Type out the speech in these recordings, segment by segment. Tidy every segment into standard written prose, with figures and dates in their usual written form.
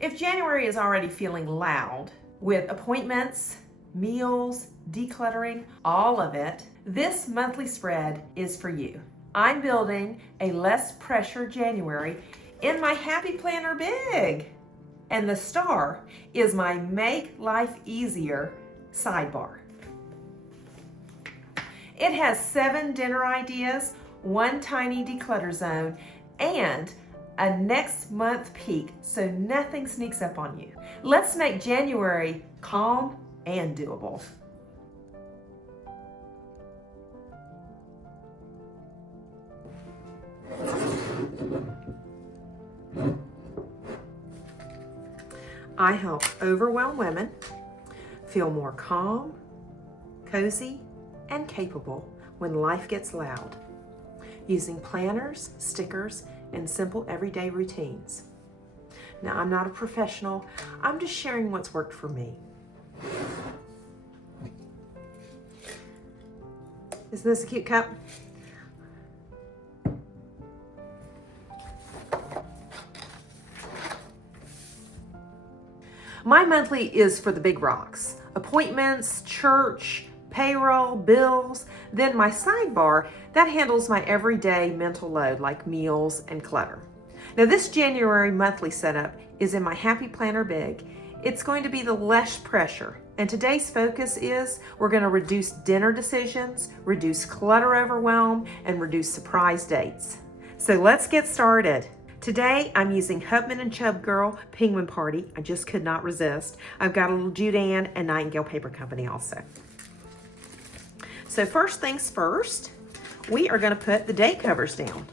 If January is already feeling loud with appointments, meals, decluttering, all of it, this monthly spread is for you. I'm building a less pressure January in my Happy Planner Big. And the star is my Make Life Easier sidebar. It has 7 dinner ideas, 1 tiny declutter zone, and a next month peek so nothing sneaks up on you. Let's make January calm and doable. I help overwhelm women feel more calm, cozy, and capable when life gets loud, using planners, stickers, and simple everyday routines. Now, I'm not a professional. I'm just sharing what's worked for me. Isn't this a cute cup? My monthly is for the big rocks: appointments, church, payroll, bills. Then my sidebar, that handles my everyday mental load like meals and clutter. Now this January monthly setup is in my Happy Planner Big. It's going to be the less pressure. And today's focus is we're going to reduce dinner decisions, reduce clutter overwhelm, and reduce surprise dates. So let's get started. Today, I'm using Hubman and Chub Girl Penguin Party. I just could not resist. I've got a little Judan and Nightingale Paper Company also. So first things first, we are going to put the date covers down.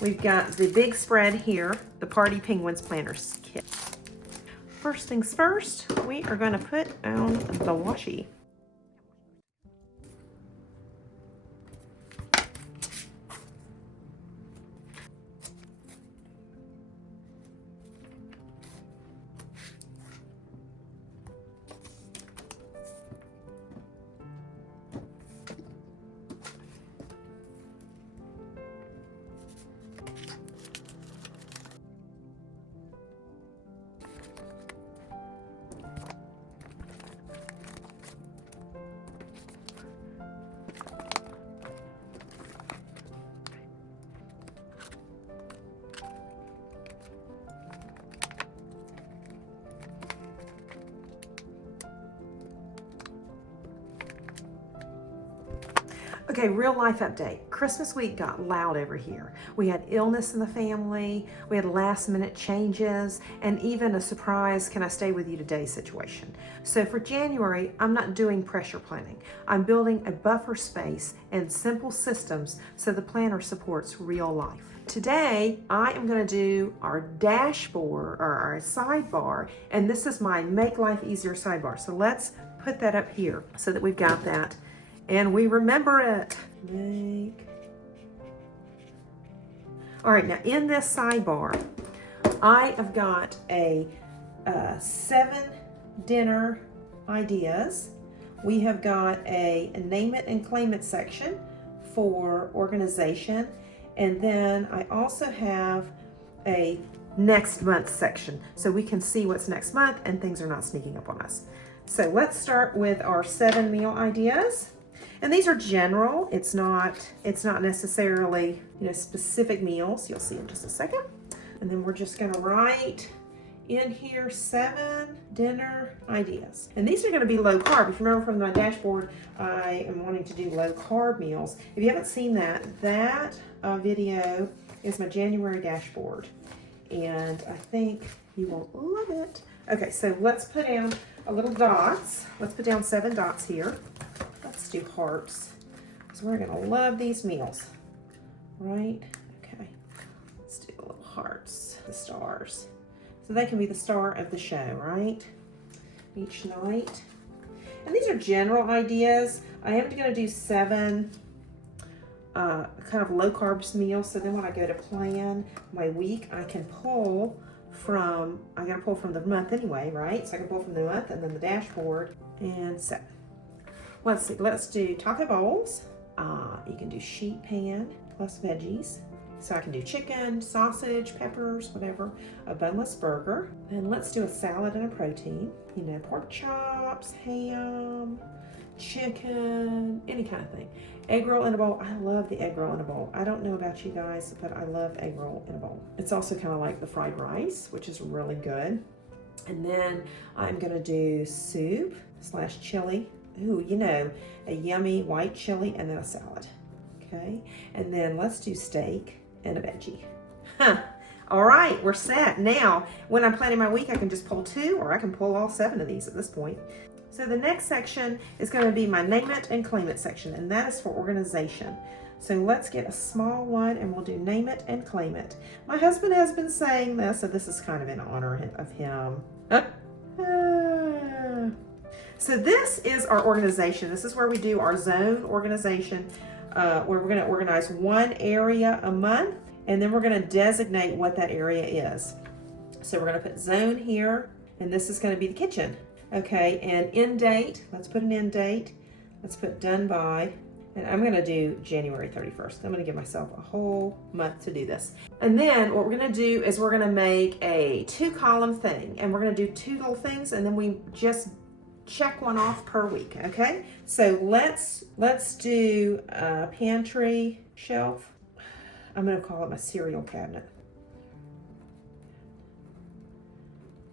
We've got the big spread here, the Party Penguins Planners Kit. First things first, we are going to put on the washi. Okay, real life update. Christmas week got loud over here. We had illness in the family, we had last minute changes, and even a surprise, can I stay with you today situation. So for January, I'm not doing pressure planning. I'm building a buffer space and simple systems so the planner supports real life. Today, I am going to do our dashboard or our sidebar, and this is my Make Life Easier sidebar. So let's put that up here so that we've got that. And we remember it. All right, now in this sidebar, I have got a 7 dinner ideas. We have got a name it and claim it section for organization. And then I also have a next month section so we can see what's next month and things are not sneaking up on us. So let's start with our 7 meal ideas. And these are general. It's not necessarily, specific meals. You'll see in just a second. And then we're just going to write in here 7 dinner ideas. And these are going to be low carb. If you remember from my dashboard, I am wanting to do low carb meals. If you haven't seen that video is my January dashboard. And I think you will love it. Okay, so let's put down a little dots. Let's put down 7 dots here. Let's do hearts. So we're gonna love these meals, right? Okay, let's do little hearts, the stars. So they can be the star of the show, right? Each night. And these are general ideas. I am gonna do 7 kind of low carbs meals. So then when I go to plan my week, I can pull from, I gotta pull from the month anyway, right? So I can pull from the month and then the dashboard and set. Let's see, let's do taco bowls. You can do sheet pan plus veggies. So I can do chicken, sausage, peppers, whatever, a boneless burger. And let's do a salad and a protein. You know, pork chops, ham, chicken, any kind of thing. Egg roll in a bowl. I love the egg roll in a bowl. I don't know about you guys, but I love egg roll in a bowl. It's also kind of like the fried rice, which is really good. And then I'm gonna do soup / chili. Ooh, you know, a yummy white chili and then a salad. Okay, and then let's do steak and a veggie. Huh. All right, we're set. Now, when I'm planning my week, I can just pull 2 or I can pull all 7 of these at this point. So the next section is going to be my name it and claim it section, and that is for organization. So let's get a small one and we'll do name it and claim it. My husband has been saying this, so this is kind of in honor of him. So this is our organization. This is where we do our zone organization, where we're going to organize one area a month, and then we're going to designate what that area is. So we're going to put zone here, and this is going to be the kitchen. Okay, and end date, let's put an end date. Let's put done by, and I'm gonna do January 31st. I'm gonna give myself a whole month to do this. And then what we're gonna do is we're gonna make a 2-column thing, and we're gonna do 2 little things, and then we just check one off per week, okay? So let's do a pantry shelf. I'm gonna call it my cereal cabinet.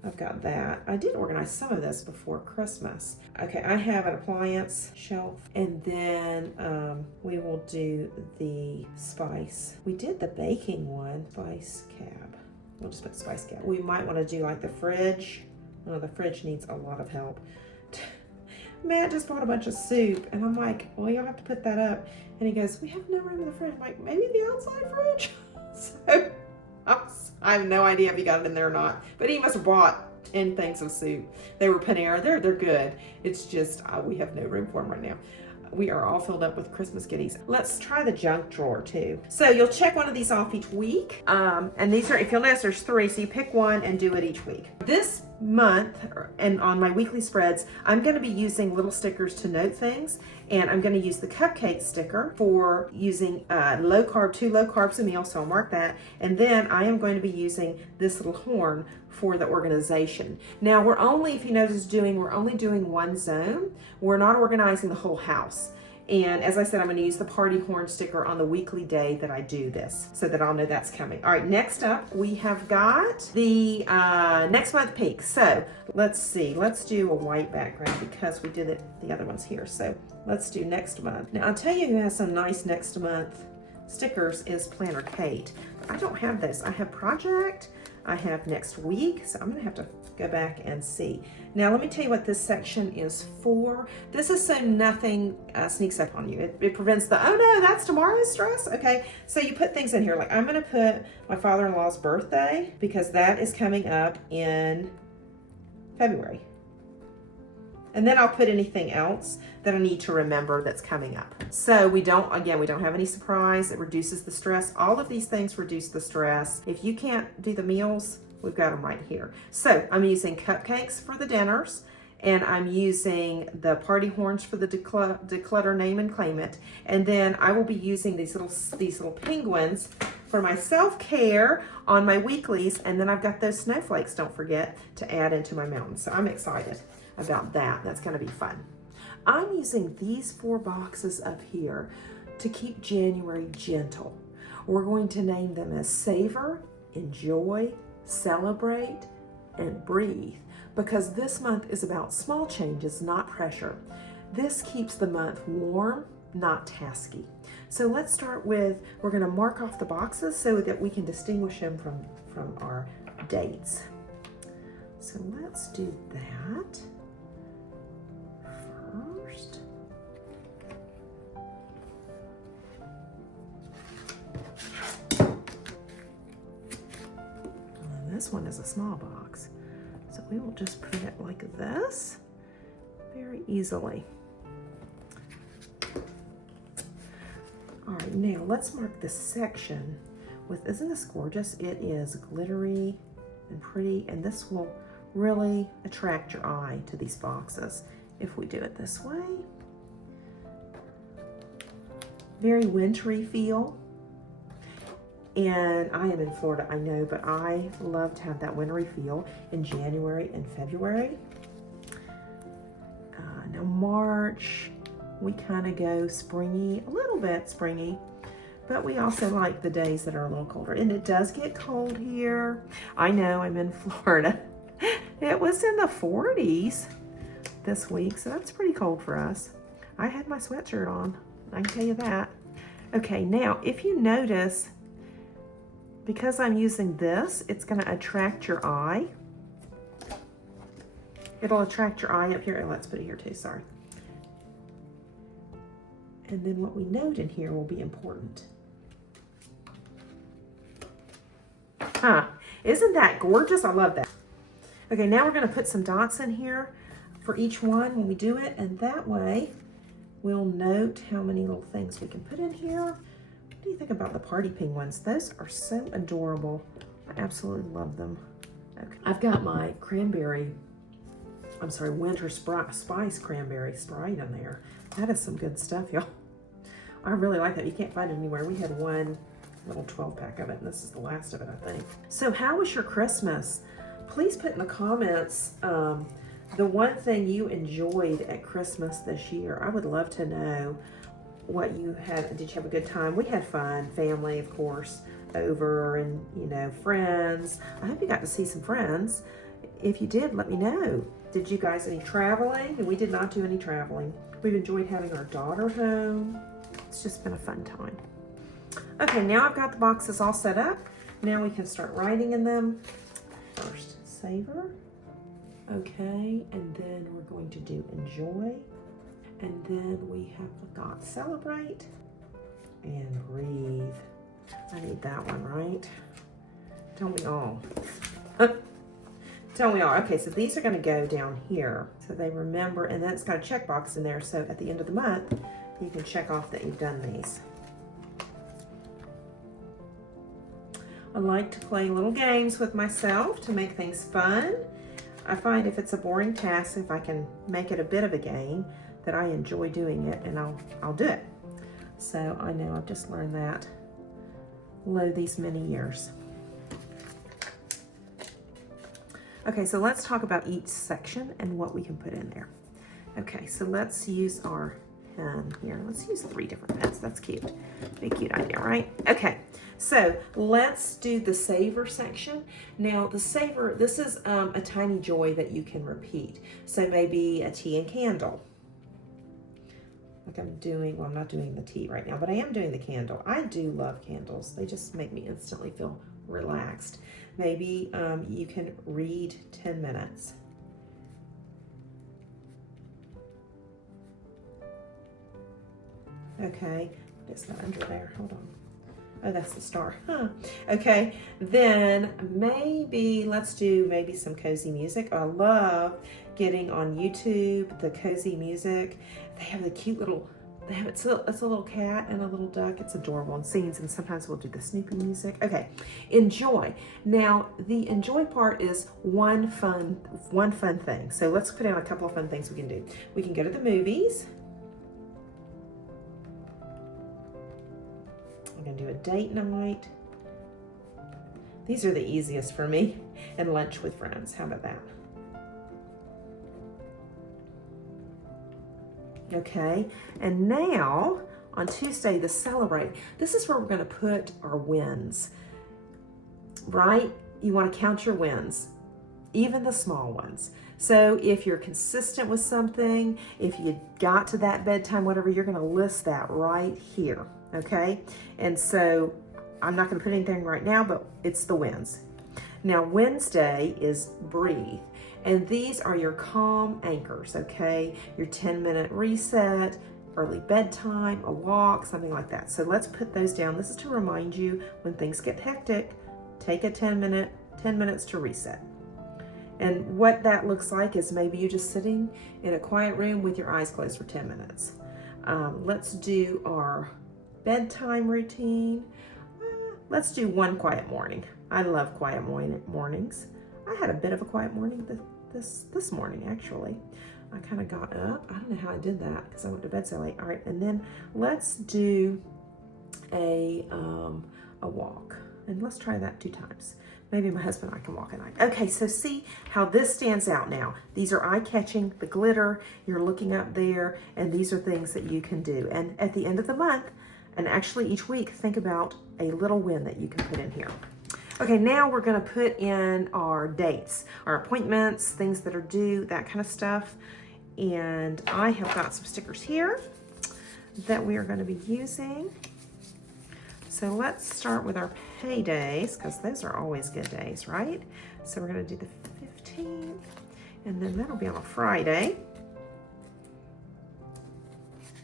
I've got that. I did organize some of this before Christmas. Okay, I have an appliance shelf, and then we will do the spice. We did the baking one, spice cab. We'll just put spice cab. We might want to do like the fridge. Oh, the fridge needs a lot of help. Matt just bought a bunch of soup, and I'm like, well, you'll have to put that up. And he goes, we have no room in the fridge. I'm like, maybe the outside fridge? So I have no idea if he got it in there or not, but he must have bought 10 things of soup. They were Panera. They're good. It's just we have no room for them right now. We are all filled up with Christmas goodies. Let's try the junk drawer too. So you'll check one of these off each week. And these are, if you'll notice, there's 3, so you pick one and do it each week. This month, and on my weekly spreads, I'm gonna be using little stickers to note things. And I'm gonna use the cupcake sticker for using low carb, 2 low carbs a meal, so I'll mark that. And then I am going to be using this little horn for the organization. Now we're only, if you notice, we're only doing one zone. We're not organizing the whole house. And as I said, I'm going to use the party horn sticker on the weekly day that I do this, so that I'll know that's coming. All right, next up, we have got the next month peak. So let's see, let's do a white background because we did it, the other one's here. So let's do next month. Now I'll tell you who has some nice next month stickers is Planner Kate. I don't have this. I have Project, I have next week, so I'm gonna have to go back and see. Now let me tell you what this section is for. This is so nothing sneaks up on you. It prevents the, oh no, that's tomorrow's stress. Okay, so you put things in here, like I'm gonna put my father-in-law's birthday because that is coming up in February. And then I'll put anything else that I need to remember that's coming up. So we don't have any surprise. It reduces the stress. All of these things reduce the stress. If you can't do the meals, we've got them right here. So I'm using cupcakes for the dinners, and I'm using the party horns for the declutter name and claim it. And then I will be using these little penguins for my self-care on my weeklies. And then I've got those snowflakes, don't forget, to add into my mountain. So I'm excited about that. That's gonna be fun. I'm using these 4 boxes up here to keep January gentle. We're going to name them as Savor, Enjoy, Celebrate, and Breathe, because this month is about small changes, not pressure. This keeps the month warm, not tasky. So let's start with, we're gonna mark off the boxes so that we can distinguish them from our dates. So let's do that first. And this one is a small box, so we will just put it like this very easily. All right, now let's mark this section with, isn't this gorgeous? It is glittery and pretty, and this will really attract your eye to these boxes if we do it this way. Very wintry feel. And I am in Florida, I know, but I love to have that wintry feel in January and February. Now March, we kind of go springy, a little bit springy, but we also like the days that are a little colder. And it does get cold here. I know, I'm in Florida. It was in the 40s this week, so that's pretty cold for us. I had my sweatshirt on, I can tell you that. Okay, now if you notice, because I'm using this, it's gonna attract your eye. It'll attract your eye up here. Oh, let's put it here too, sorry. And then what we note in here will be important. Isn't that gorgeous? I love that. Okay, now we're gonna put some dots in here for each one when we do it, and that way we'll note how many little things we can put in here. What do you think about the party penguins? Those are so adorable. I absolutely love them. Okay, I've got my winter spice cranberry Sprite in there. That is some good stuff, y'all. I really like that. You can't find it anywhere. We had one little 12-pack of it, and this is the last of it, I think. So how was your Christmas? Please put in the comments the one thing you enjoyed at Christmas this year. I would love to know what you had. Did you have a good time? We had fun. Family, of course, over, and, you know, friends. I hope you got to see some friends. If you did, let me know. Did you guys any traveling? And we did not do any traveling. We've enjoyed having our daughter home. It's just been a fun time. Okay, now I've got the boxes all set up. Now we can start writing in them. First, savor. Okay, and then we're going to do enjoy. And then we have got celebrate and breathe. I need that one, right? Don't we all? Don't we all? Okay, so these are gonna go down here. So they remember, and then it's got a checkbox in there, so at the end of the month, you can check off that you've done these. I like to play little games with myself to make things fun. I find if it's a boring task, if I can make it a bit of a game, that I enjoy doing it, and I'll do it. So I know I've just learned that these many years. Okay, so let's talk about each section and what we can put in there. Okay, so let's use our pen here. Let's use 3 different pens. That's cute. Big cute idea, right? Okay, so let's do the savor section. Now the savor, this is a tiny joy that you can repeat. So maybe a tea and candle. Like I'm doing, well, I'm not doing the tea right now, but I am doing the candle. I do love candles. They just make me instantly feel relaxed. Maybe you can read 10 minutes. Okay, what is that under there? Hold on. Oh, that's the star. Huh. Okay, then maybe let's do maybe some cozy music. I love getting on YouTube the cozy music. They have the cute little, it's a little cat and a little duck. It's adorable, and scenes, and sometimes we'll do the Snoopy music. Okay, enjoy. Now the enjoy part is one fun thing. So let's put down a couple of fun things we can do. We can go to the movies. I'm gonna do a date night. These are the easiest for me. And lunch with friends. How about that? Okay, and now on Tuesday, the celebrate. This is where we're gonna put our wins, right? You wanna count your wins, even the small ones. So if you're consistent with something, if you got to that bedtime, whatever, you're gonna list that right here, okay? And so I'm not gonna put anything right now, but it's the wins. Now Wednesday is breathe. And these are your calm anchors, okay? Your 10-minute reset, early bedtime, a walk, something like that. So let's put those down. This is to remind you when things get hectic, take a 10 minutes to reset. And what that looks like is maybe you just sitting in a quiet room with your eyes closed for 10 minutes. Let's do our bedtime routine. Let's do one quiet morning. I love quiet mornings. I had a bit of a quiet morning this morning, actually. I kind of got up. I don't know how I did that because I went to bed so late. All right, and then let's do a walk. And let's try that 2 times. Maybe my husband and I can walk at night. Okay, so see how this stands out now. These are eye-catching, the glitter, you're looking up there, and these are things that you can do. And at the end of the month, and actually each week, think about a little win that you can put in here. Okay, now we're gonna put in our dates, our appointments, things that are due, that kind of stuff. And I have got some stickers here that we are gonna be using. So let's start with our paydays, because those are always good days, right? So we're gonna do the 15th, and then that'll be on a Friday.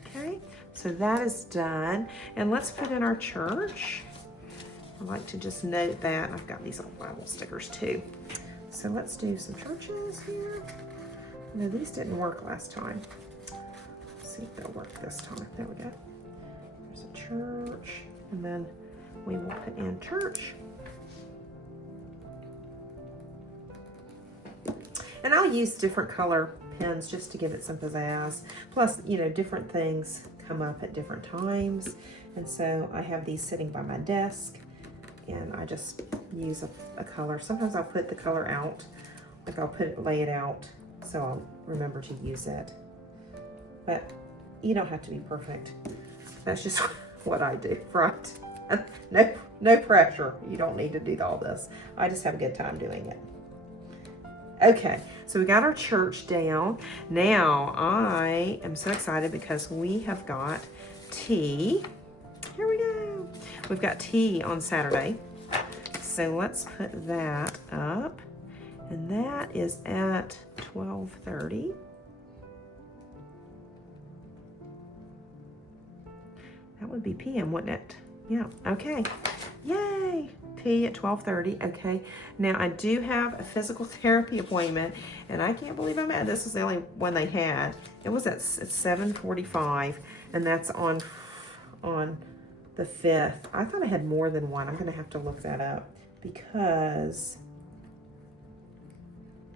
Okay, so that is done. And let's put in our church. I like to just note that. I've got these little Bible stickers too. So let's do some churches here. No, these didn't work last time. Let's see if they'll work this time. There we go. There's a church. And then we will put in church. And I'll use different color pens just to give it some pizzazz. Plus, you know, different things come up at different times. And so I have these sitting by my desk and I just use a color. Sometimes I'll put the color out, like I'll lay it out so I'll remember to use it. But you don't have to be perfect. That's just what I do, right? No pressure. You don't need to do all this. I just have a good time doing it. Okay, so we got our church down. Now I am so excited because we have got tea. Here we go. We've got tea on Saturday. So let's put that up. And that is at 12:30. That would be PM, wouldn't it? Yeah, okay. Yay! Tea at 12:30, okay. Now I do have a physical therapy appointment and I can't believe I'm at, this is the only one they had. It was at 7:45 and that's on the 5th. I thought I had more than one. I'm gonna have to look that up because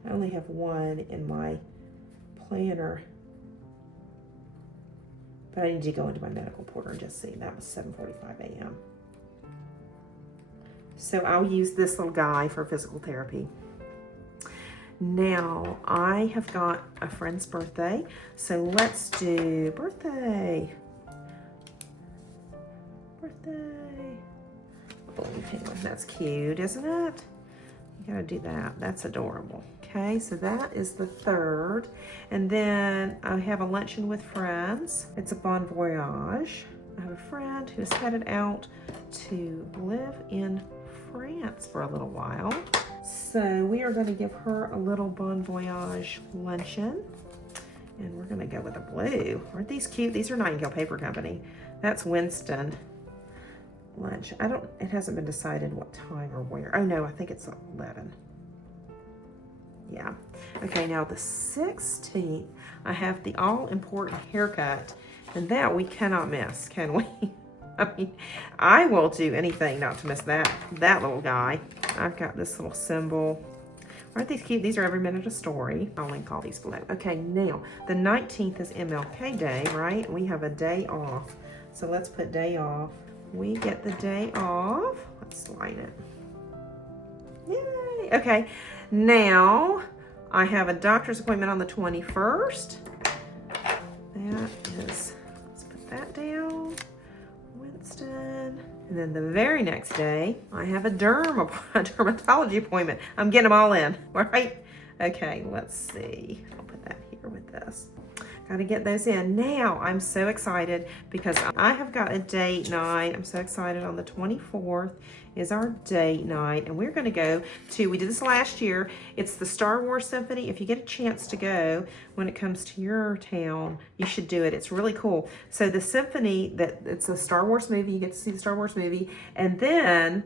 I only have one in my planner. But I need to go into my medical portal and just see. That was 7:45 a.m. So I'll use this little guy for physical therapy. Now, I have got a friend's birthday. So let's do birthday. Birthday. Balloon penguin. That's cute, isn't it? You gotta do that. That's adorable. Okay, so that is the 3rd. And then I have a luncheon with friends. It's a bon voyage. I have a friend who's headed out to live in France for a little while. So we are gonna give her a little bon voyage luncheon. And we're gonna go with a blue. Aren't these cute? These are Nightingale Paper Company. That's Winston lunch. It hasn't been decided what time or where. Oh no, I think it's 11. Yeah. Okay, now the 16th, I have the all-important haircut, and that we cannot miss, can we? I mean, I will do anything not to miss that little guy. I've got this little symbol. Aren't these cute? These are every minute a story. I'll link all these below. Okay, now, the 19th is MLK Day, right? We have a day off. So let's put day off. We get the day off. Let's line it. Yay! Okay, now I have a doctor's appointment on the 21st. That is, let's put that down. Winston. And then the very next day, I have a dermatology appointment. I'm getting them all in, right? Okay, let's see. I'll put that here with this. Got to get those in. Now, I'm so excited because I have got a date night. I'm so excited. On the 24th is our date night, and we're going to go to, we did this last year, it's the Star Wars Symphony. If you get a chance to go when it comes to your town, you should do it. It's really cool. So the symphony, it's a Star Wars movie. You get to see the Star Wars movie, and then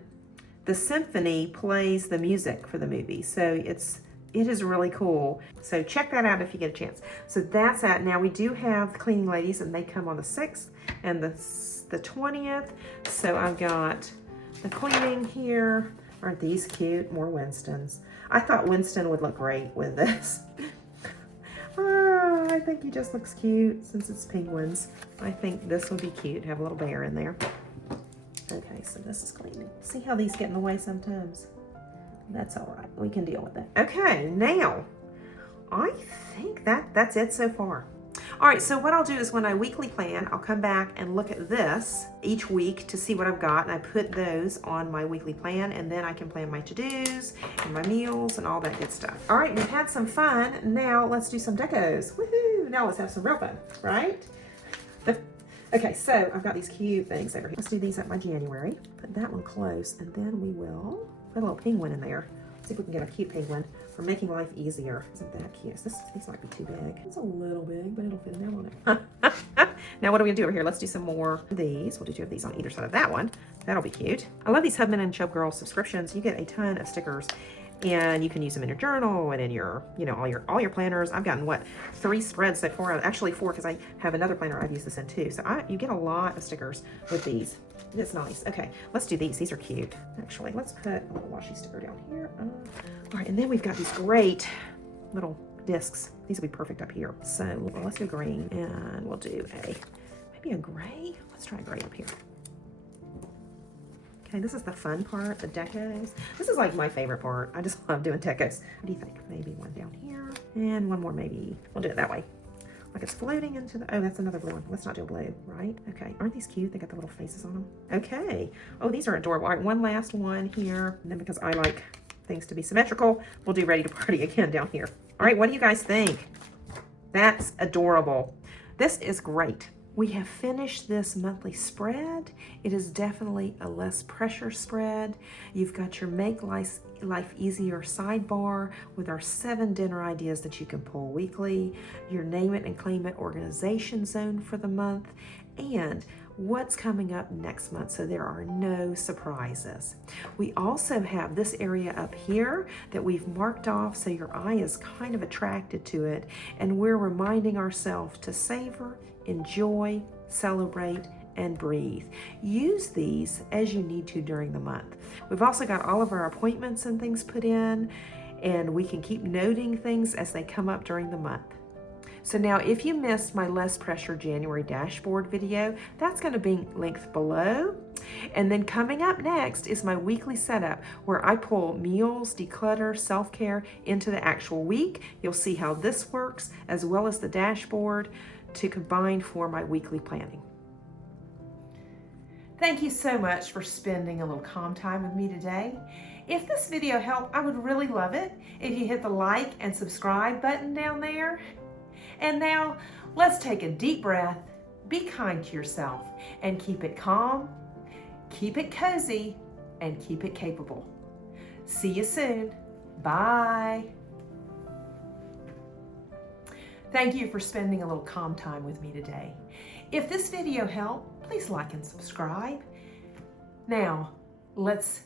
the symphony plays the music for the movie. So it is really cool. So check that out if you get a chance. So that's that. Now we do have the cleaning ladies, and they come on the 6th and the 20th. So I've got the cleaning here. Aren't these cute? More Winstons. I thought Winston would look great with this. Oh, I think he just looks cute since it's penguins. I think this would be cute. Have a little bear in there. Okay, so this is clean. See how these get in the way sometimes? That's all right. We can deal with that. Okay, now I think that's it so far. All right, so what I'll do is when I weekly plan, I'll come back and look at this each week to see what I've got, and I put those on my weekly plan, and then I can plan my to-dos and my meals and all that good stuff. All right, we've had some fun. Now let's do some decos. Woohoo! Now let's have some real fun, right? Okay, so I've got these cute things over here. Let's do these at my January. Put that one close, and then we will put a little penguin in there. See if we can get a cute penguin for making life easier. Isn't that cute? These might be too big. It's a little big, but it'll fit in there, won't it? Now what are we gonna do over here? Let's do some more of these. We'll do 2 of these on either side of that one. That'll be cute. I love these Hubman and Chub Girl subscriptions. You get a ton of stickers, and you can use them in your journal and in your, you know, all your planners. I've gotten, what, 3 spreads so far, actually 4, because I have another planner I've used this in too. So you get a lot of stickers with these. It's nice. Okay, let's do these. These are cute. Actually, let's put a little washi sticker down here. All right, and then we've got these great little discs. These will be perfect up here. So let's do green, and we'll do maybe a gray. Let's try a gray up here. Okay, this is the fun part, the decos. This is like my favorite part. I just love doing decos. What do you think? Maybe one down here, and one more maybe. We'll do it that way. Like it's floating into the, oh, that's another blue one. Let's not do a blue, right? Okay, aren't these cute? They got the little faces on them. Okay, oh, these are adorable. All right, one last one here. And then because I like things to be symmetrical, we'll do Ready to Party again down here. All right, what do you guys think? That's adorable. This is great. We have finished this monthly spread. It is definitely a less pressure spread. You've got your Make Life Easier sidebar with our 7 dinner ideas that you can pull weekly, your Name It and Claim It organization zone for the month, and what's coming up next month, so there are no surprises. We also have this area up here that we've marked off so your eye is kind of attracted to it, and we're reminding ourselves to savor, enjoy, celebrate, and breathe. Use these as you need to during the month. We've also got all of our appointments and things put in, and we can keep noting things as they come up during the month. So now if you missed my Less Pressure January dashboard video, that's going to be linked below. And then coming up next is my weekly setup where I pull meals, declutter, self-care into the actual week. You'll see how this works as well as the dashboard to combine for my weekly planning. Thank you so much for spending a little calm time with me today. If this video helped, I would really love it if you hit the like and subscribe button down there. And now let's take a deep breath, be kind to yourself, and keep it calm, keep it cozy, and keep it capable. See you soon. Bye. Thank you for spending a little calm time with me today. If this video helped, please like and subscribe. Now, let's